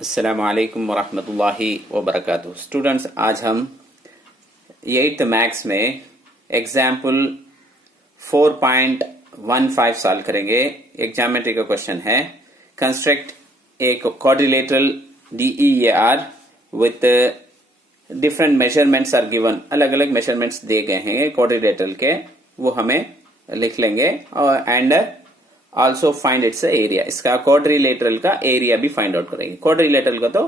अस्सलामु अलैकुम वरहमतुल्लाहि वबरकातुहू। स्टूडेंट्स, आज हम 8th मैथ्स में एग्जाम्पल 4.15 सॉल्व करेंगे। एक ज्योमेट्री का क्वेश्चन है, कंस्ट्रक्ट एक quadrilateral DEAR with different measurements are given. अलग अलग मेजरमेंट्स दिए गए हैं क्वाड्रिलेटरल के, वो हमें लिख लेंगे और and also find its area. इसका क्वाड्रिलेटरल का एरिया भी फाइंड आउट करेंगे। क्वाड्रिलेटरल का तो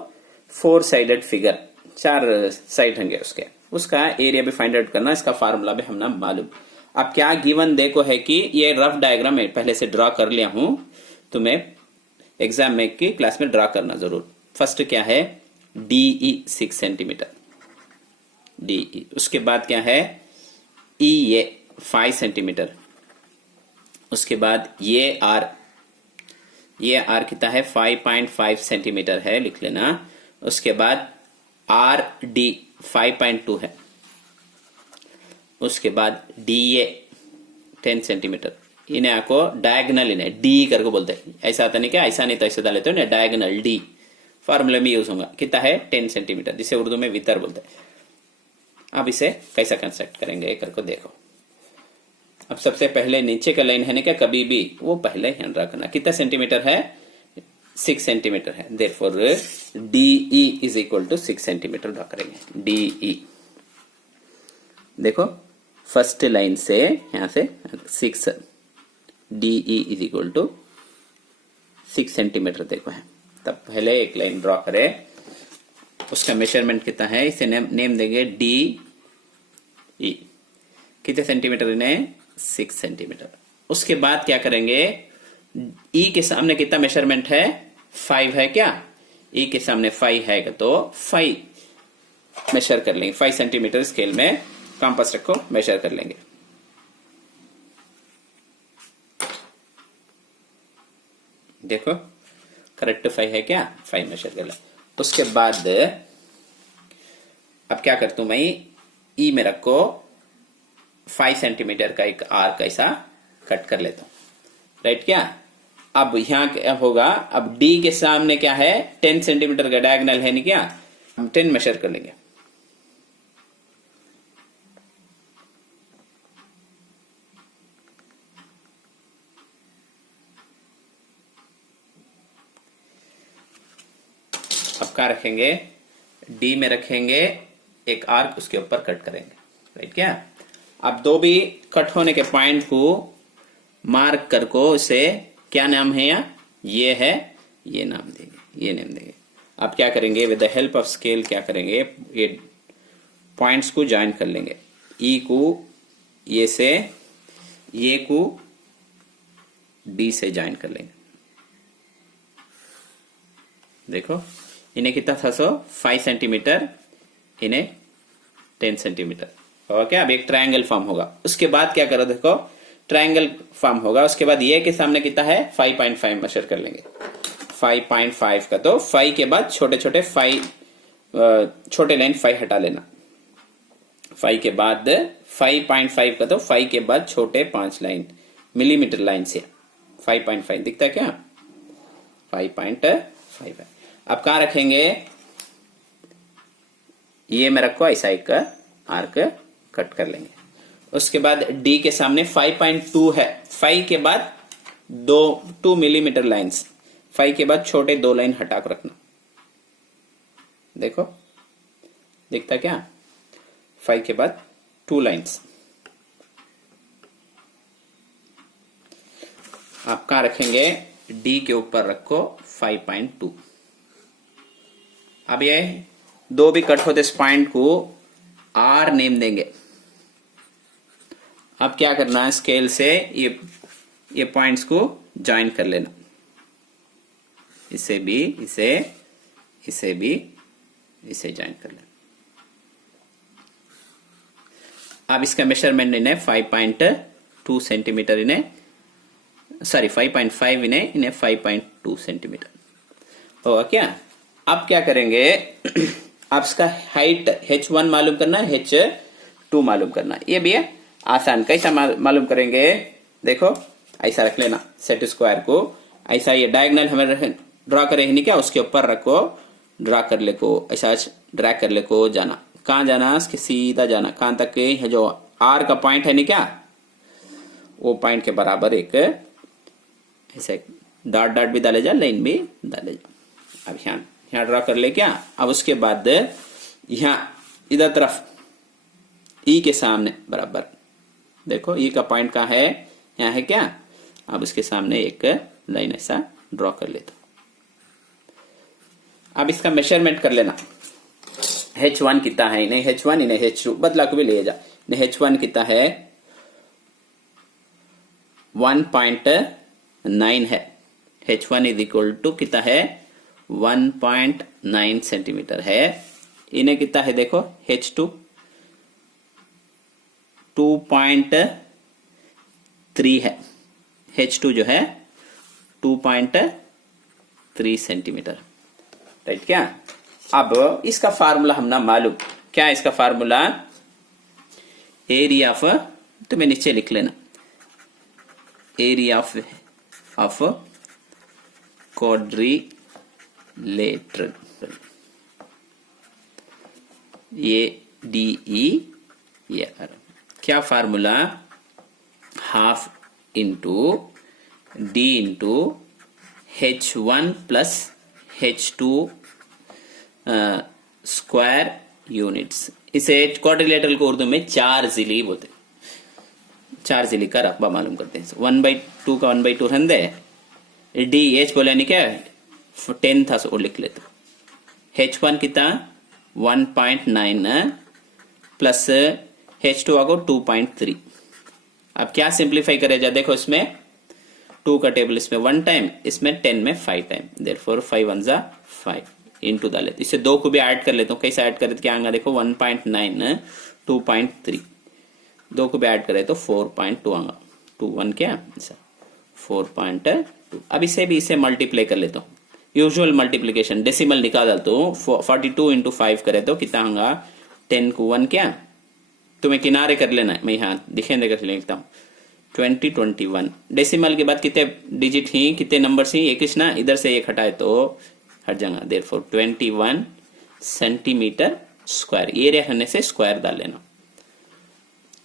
4 साइडेड फिगर, 4 साइड होंगे उसका एरिया भी फाइंड आउट करना। इसका फार्मूला भी हमने मालूम। अब क्या गिवन देखो है कि ये रफ डायग्राम मैं पहले से ड्रॉ कर लिया हूं, तो मैं एग्जाम में की क्लास में ड्रॉ करना जरूर। फर्स्ट क्या है, DE 6 सेंटीमीटर DE। उसके बाद क्या है, EA 5 सेंटीमीटर। उसके बाद ये R कितना है, 5.5 सेंटीमीटर है, लिख लेना। उसके बाद RD 5.2 है। उसके बाद DA 10 सेंटीमीटर। इन्हें आपको डायगनल इन्हें D करके बोलते हैं। ऐसा आता नहीं क्या, ऐसा नहीं तो ऐसे डाल लेते हो ना, डायगनल D फॉर्मूले में यूज होगा। कितना है, 10 सेंटीमीटर, जिसे उर्दू में वितर बोलते हैं। अब इसे कैसा कंस्ट्रक्ट करेंगे करके देखो। अब सबसे पहले नीचे का लाइन है ना क्या, कभी भी वो पहले ध्यान रखना। कितना सेंटीमीटर है, 6 सेंटीमीटर है। Therefore DE is equal to 6 centimetre draw करेंगे। DE देखो, फर्स्ट लाइन से यहां से 6, DE is equal to 6 centimetre देखो है। तब पहले एक लाइन ड्रॉ करें, उसका मेजरमेंट कितना है, इसे नेम देंगे DE। कितने सेंटीमीटर इन्हें, 6 सेंटीमीटर। उसके बाद क्या करेंगे, E के सामने कितना मेजरमेंट है, 5 है क्या, E के सामने 5 है तो 5 मेजर कर लेंगे। 5 सेंटीमीटर स्केल में कंपास रखो, मेजर कर लेंगे। देखो करेक्ट 5 है क्या, 5 मेजर कर ले। उसके बाद अब क्या करता हूं मैं, E में रखो 5 सेंटीमीटर का एक आर्क ऐसा कट कर लेता हूं, राइट क्या। अब यहां क्या होगा, अब D के सामने क्या है, 10 सेंटीमीटर का डायगोनल है नहीं क्या, हम 10 मेजर कर लेंगे। अब क्या रखेंगे, D में रखेंगे एक आर्क, उसके ऊपर कट करेंगे, राइट क्या। अब दो भी कट होने के पॉइंट को मार्क कर को उसे क्या नाम है, ये है, ये नाम देंगे, ये नाम देंगे। अब क्या करेंगे, with the help of scale क्या करेंगे, ये पॉइंट्स को ज्वाइन कर लेंगे। E को ये से, ये को D से ज्वाइन कर लेंगे। देखो इन्हें कितना था, 5 सेंटीमीटर, इन्हें 10 सेंटीमीटर होगा क्या। अब एक ट्रायंगल फॉर्म होगा। उसके बाद क्या करो, देखो ट्रायंगल फॉर्म होगा। उसके बाद ये के सामने कितना है, 5.5 मेजर कर लेंगे। 5.5 का तो 5 के बाद छोटे छोटे 5 छोटे लाइन 5 हटा लेना। 5 के बाद 5.5 का तो 5 के बाद छोटे 5 लाइन मिलीमीटर लाइन से 5.5 दिखता है क्या, 5.5 है। अब कहां रखेंगे, ये में रखो, ऐसा एक आर्क कट कर लेंगे। उसके बाद D के सामने 5.2 है, 5 के बाद 2 मिलीमीटर लाइंस, 5 के बाद छोटे 2 लाइन हटा कर रखना। देखो दिखता क्या, 5 के बाद 2 लाइंस। आप कहां रखेंगे, D के ऊपर रखो 5.2। अब ये दो भी कट होते इस पॉइंट को R नेम देंगे। अब क्या करना है, स्केल से ये पॉइंट्स को ज्वाइन कर लेना। इसे भी, इसे भी, इसे ज्वाइन कर लेना। अब इसका मेजरमेंट इन्हें 5.2 सेंटीमीटर, इन्हें सॉरी 5.5, इन्हें 5.2 सेंटीमीटर होगा क्या। अब क्या करेंगे, आप इसका हाइट H1 मालूम करना है, H2 मालूम करना है। ये भी है आसान, कैसा मालूम करेंगे, देखो ऐसा रख लेना सेट स्क्वायर को, ऐसा ये डायगोनल हमें ड्रा करे नहीं क्या, उसके ऊपर रखो, ड्रा कर ले को, ऐसा ड्रैग कर ले को जाना। कहाँ जाना, इसके सीधा जाना, कहाँ तक के है जो आर का पॉइंट है नहीं क्या, वो पॉइंट के बराबर एक ऐसे डॉट डॉट भी डाले जा, लाइन भी डाले जा। अब यहाँ ड्रा कर ले क्या। अब उसके बाद यहाँ इधर तरफ ई के सामने बराबर देखो, ई का पॉइंट कहाँ है, यहाँ है क्या। अब उसके सामने एक लाइन ऐसा ड्रॉ कर लेता। अब इसका मेजरमेंट कर लेना, H1 कितना है, इन्हें H1 इन्हें H2 बदला को भी ले जा। इन्हें H1 कितना है 1.9 है, H1 इज इक्वल टू कितना है 1.9 सेंटीमीटर है। इन्हें कितना है देखो H2 2.3 है, H2 जो है 2.3 सेंटीमीटर, राइट क्या। अब इसका फार्मूला हम ना मालूम, क्या है इसका फार्मूला, एरिया ऑफ, तो मैं नीचे लिख लेना, एरिया ऑफ क्वाड्रिलेटरल, ADER। क्या formula, half into D into H1 plus H2 square units. इसे क्वाड्रिलेटरल को उर्दू में 4 जिली बोलते, 4 जिली का रकबा मालूम करते हैं। 1/2 का 1/2 रंदे, डी एच बोले नहीं क्या 10 था, सो लिख लेते। H1 कितना 1.9 प्लस H2 आगो 2.3। अब क्या सिंप्लीफाई करे जा, देखो इसमें 2 का टेबल इसमें 1 टाइम, इसमें 10 में 5 टाइम, देयरफॉर 5 1 जा 5 इंटू डाल लेते। इससे 2 को भी ऐड कर लेता हूँ, कैसे ऐड करे तो क्या आएगा देखो 1.9 2.3, 2 को भी ऐड करे तो 4.2 आएगा, 2 1 क्या 4.2। अब इसे भी इसे मल्टीप्लाई कर लेता हूँ, यूजुअल मल्टीप्लीकेशन डेसिमल निकाल डालता हूँ। 42 इंटू 5 करे तो कितना आएगा 10 को 1 क्या, तुम्हें किनारे कर लेना है, मैं यहाँ दिखेंगे कर लेता हूँ 20 21। डेसिमल के बाद कितने डिजिट ही, कितने नंबर ही, एक ना इधर से एक हटाए तो हट जाएगा, देयरफॉर 21 सेंटीमीटर स्क्वायर। ये रहने से स्क्वायर डाल लेना।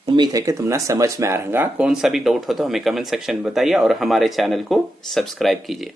उम्मीद है कि तुमने समझ में आ रहा। कौन सा भी डाउट हो तो हमें कमेंट सेक्शन में बताइए और हमारे चैनल को सब्सक्राइब कीजिए।